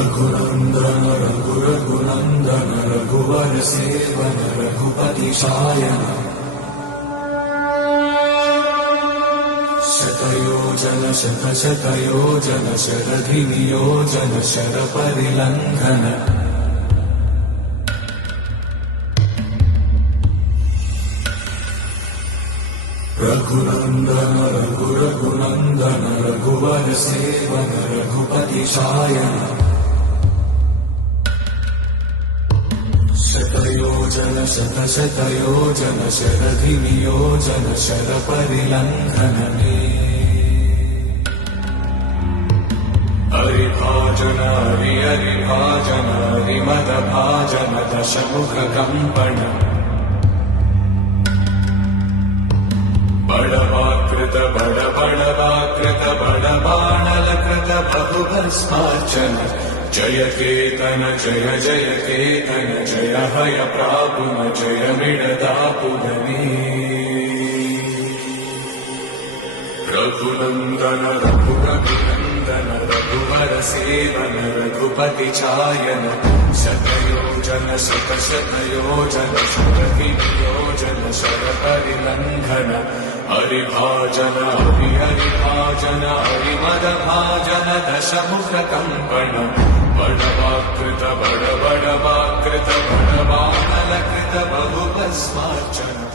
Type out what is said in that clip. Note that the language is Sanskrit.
रघुनन्दन रघुनन्दन रघुवर सेवन रघुपति शायन शतयोजन शतशतयोजन शरधिनियोजन शरपरिलङ्घन रघुनन्दन रघुनन्दन रघुवर सेवन रघुपति शायन शतयोजन शतशतयोजन शरधिनियोजन शरपरिलङ्घन हरिभाजन हरिभाजन हरिमदभाजन दशमुखकम्पण बड़वाकृत बड़वाकृत बड़बाणलकृत बहुभस्मार्चन जय केतन जय जय केतन जय हय प्रापुन जय मिडदापुगने रघुनन्दन रघुनन्दन रघुवर सेवन रघुपति चायन शतयोजन शतशतयोजन शरधिनियोजन शरपरिलङ्घन हरिभाजन हरिभाजन हरिमदभाजन दशमुखकम्पण बड़वाकृत बड़वाकृत बड़बाणलकृत बहुभस्मार्चन